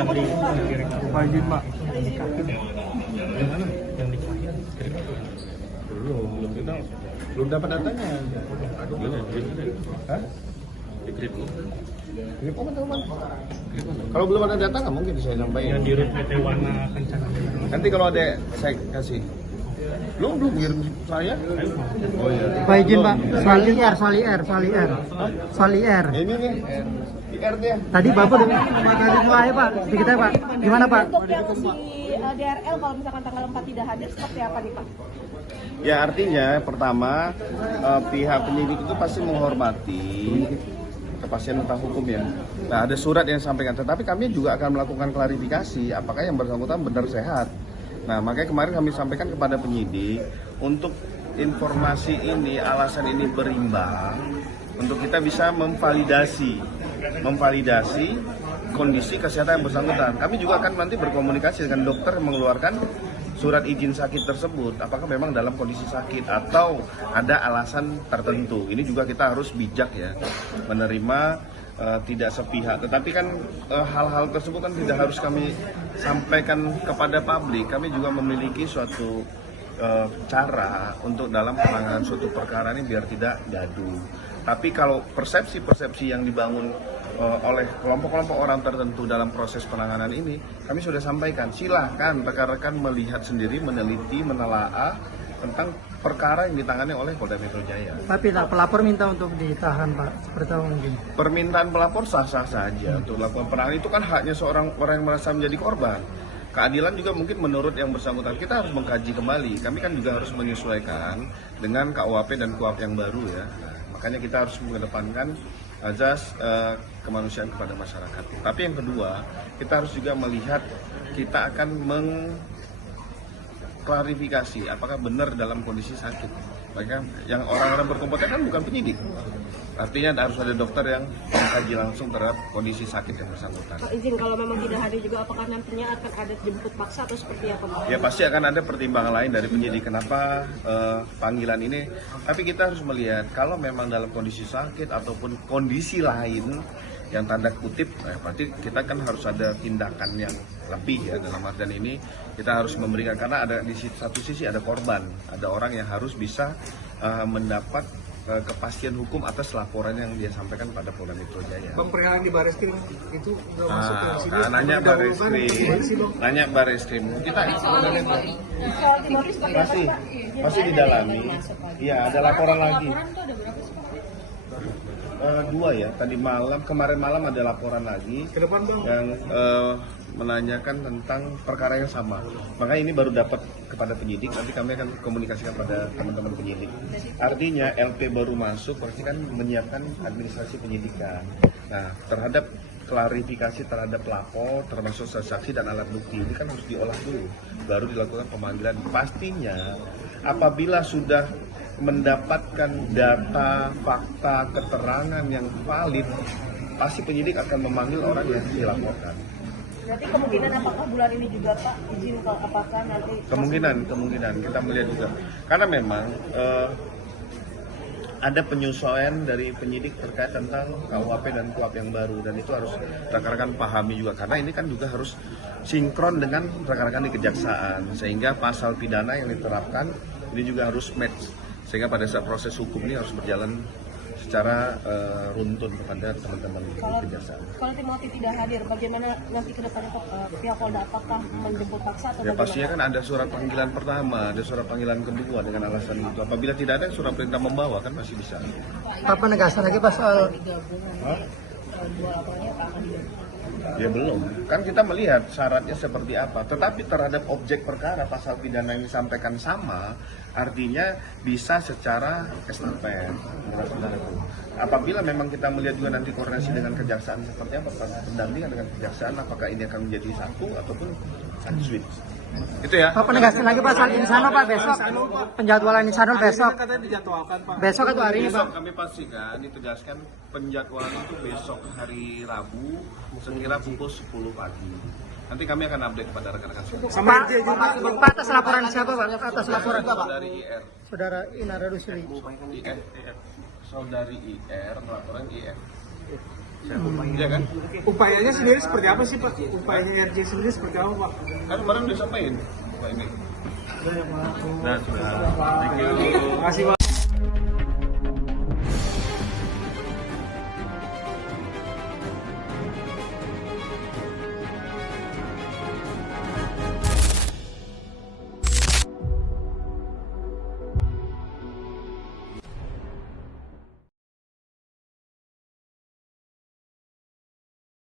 Pak izin Pak. Yang mana? Yang nikahin. Belum kita belum dapat datanya. Hah? Dikirim. Kirim teman. Kalau belum ada data nggak mungkin saya sampaikan. Yang di root PT Warna Kencana. Nanti kalau ada saya kasih. Belum ngirim saya. Oh iya. Pak izin Pak, Soli R. Ini nih. IR dia. Tadi Bapak udah mulai Pak, sedikit ya Pak. Gimana Pak? Untuk yang si DRL kalau misalkan tanggal 4 tidak hadir seperti apa nih Pak? Ya artinya pertama pihak penyidik itu pasti menghormati kepastian tentang hukum ya. Nah ada surat yang disampaikan, tetapi kami juga akan melakukan klarifikasi apakah yang bersangkutan benar sehat. Nah makanya kemarin kami sampaikan kepada penyidik untuk informasi ini, alasan ini berimbang untuk kita bisa memvalidasi kondisi kesehatan yang bersangkutan. Kami juga akan nanti berkomunikasi dengan dokter yang mengeluarkan surat izin sakit tersebut, apakah memang dalam kondisi sakit atau ada alasan tertentu. Ini juga kita harus bijak ya, menerima tidak sepihak. Tetapi kan hal-hal tersebut kan tidak harus kami sampaikan kepada publik. Kami juga memiliki suatu cara untuk dalam penanganan suatu perkara ini biar tidak gaduh. Tapi kalau persepsi-persepsi yang dibangun oleh kelompok-kelompok orang tertentu dalam proses penanganan ini, kami sudah sampaikan, silahkan rekan-rekan melihat sendiri, meneliti, menelaah tentang perkara yang ditangani oleh Polda Metro Jaya. Tapi pelapor minta untuk ditahan Pak, seperti apa mungkin? Permintaan pelapor sah-sah saja untuk melakukan penanganan, itu kan haknya seorang orang yang merasa menjadi korban. Keadilan juga mungkin menurut yang bersangkutan, kita harus mengkaji kembali. Kami kan juga harus menyesuaikan dengan KUHP dan KUHP yang baru ya. Nah, makanya kita harus mengedepankan azas kemanusiaan kepada masyarakat. Tapi yang kedua, kita harus juga melihat, kita akan mengklarifikasi apakah benar dalam kondisi sakit. Maka yang orang-orang berkompeten kan bukan penyidik. Artinya harus ada dokter yang mengkaji langsung terhadap kondisi sakit yang bersangkutan. Izin kalau memang tidak hadir juga, apakah nantinya akan ada jemput paksa atau seperti apa Pak? Ya pasti akan ada pertimbangan lain dari penyidik kenapa panggilan ini. Tapi kita harus melihat kalau memang dalam kondisi sakit ataupun kondisi lain yang tanda kutip, berarti kita kan harus ada tindakan yang lebih ya dalam artian ini kita harus memberikan, karena ada di satu sisi ada korban, ada orang yang harus bisa mendapat kepastian hukum atas laporan yang dia sampaikan pada Polda Metro Jaya. Bang, perkara di Barreskrim itu udah masuk ke sini. Nanya Barreskrim. Kita masih didalami. Iya, ada laporan lagi. Dua ya, kemarin malam ada laporan lagi Ke depan Bang. yang menanyakan tentang perkara yang sama. Maka ini baru dapat kepada penyidik, nanti kami akan komunikasikan pada teman-teman penyidik. Artinya LP baru masuk, berarti kan menyiapkan administrasi penyidikan. Nah, terhadap klarifikasi terhadap pelapor, termasuk saksi dan alat bukti, ini kan harus diolah dulu, baru dilakukan pemanggilan. Pastinya apabila sudah mendapatkan data, fakta, keterangan yang valid, pasti penyidik akan memanggil orang yang dilaporkan. Berarti kemungkinan apakah bulan ini juga Pak izin, apakah nanti? Kemungkinan kita melihat juga, karena memang ada penyesuaian dari penyidik terkait tentang KUHP dan KUHP yang baru, dan itu harus rekan-rekan pahami juga, karena ini kan juga harus sinkron dengan rekan-rekan di kejaksaan, sehingga pasal pidana yang diterapkan ini juga harus match, sehingga pada saat proses hukum ini harus berjalan secara runtun kepada teman-teman di kejaksaan. Kalau Timothy tidak hadir, bagaimana nanti ke depannya pihak Polda, apakah menjemput paksa atau ya pastinya kan ada surat panggilan pertama, ada surat panggilan kedua dengan alasan itu. Apabila tidak ada surat perintah membawa kan masih bisa. Pak penegasan lagi Pak soal Ya belum, kan kita melihat syaratnya seperti apa. Tetapi terhadap objek perkara pasal pidana yang disampaikan sama, artinya bisa secara estafet. Apabila memang kita melihat juga nanti koordinasi dengan kejaksaan seperti apa, pendampingan dengan kejaksaan, apakah ini akan menjadi satu ataupun switch. Itu ya. Pak penegasan lagi Pak soal Insano Pak, besok penjadwalan Insano besok. Katanya dijadwalkan Pak. Besok atau hari ini Pak? Besok kami pastikan ditegaskan penjadwalan itu besok hari Rabu sekira pukul 10 pagi. Nanti kami akan update kepada rekan-rekan semua. Pak, atas laporan siapa Pak? Atas laporan Saudari IR. Saudara Inara Rusli. Saudari IR, melaporan IR. Iya kan? Upayanya sendiri seperti apa sih Pak? Upayanya RJ sendiri seperti apa Pak? Kan kemarin udah sampaikan Pak ini. Nah, sudah. Thank you. Terima kasih Pak.